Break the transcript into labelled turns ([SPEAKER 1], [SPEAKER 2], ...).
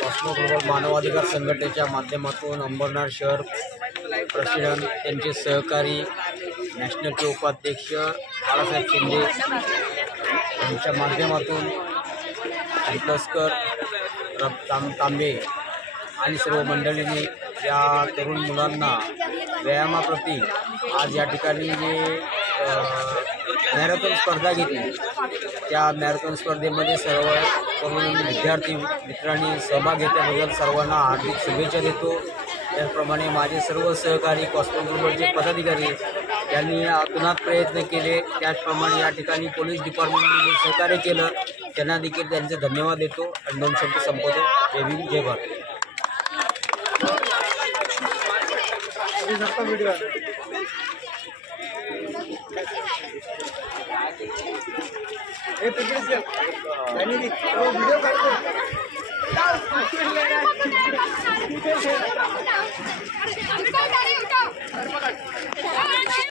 [SPEAKER 1] Cosmo global मानवाधिकार संघटनेच्या माध्यमातून अंबरनाथ शहर प्रेसिडेंट त्यांचे सहकारी नॅशनलचे उपाध्यक्ष बाळासाहेब शिंदे यांच्या माध्यमातून अंतस्कर रब ताम तांबे आणि सर्व मंडळींनी या तरुण मुलांना व्यायामाप्रती आज या ठिकाणी जे मॅरेथॉन स्पर्धा घेतली. त्या मॅरेथॉन स्पर्धेमध्ये सर्व तरुण विद्यार्थी मित्रांनी सहभाग घेतल्याबद्दल सर्वांना हार्दिक शुभेच्छा देतो. त्याचप्रमाणे माझे सर्व सहकारी कॉस्मोग्लोबलचे पदाधिकारी त्यांनी अतुनात प्रयत्न केले. त्याचप्रमाणे या ठिकाणी पोलीस डिपार्टमेंटने जे सहकार्य केलं त्यांना देखील त्यांचे धन्यवाद देतो. आणि दोन शब्द संपवतो. जय भीम जय भारत.
[SPEAKER 2] अरे,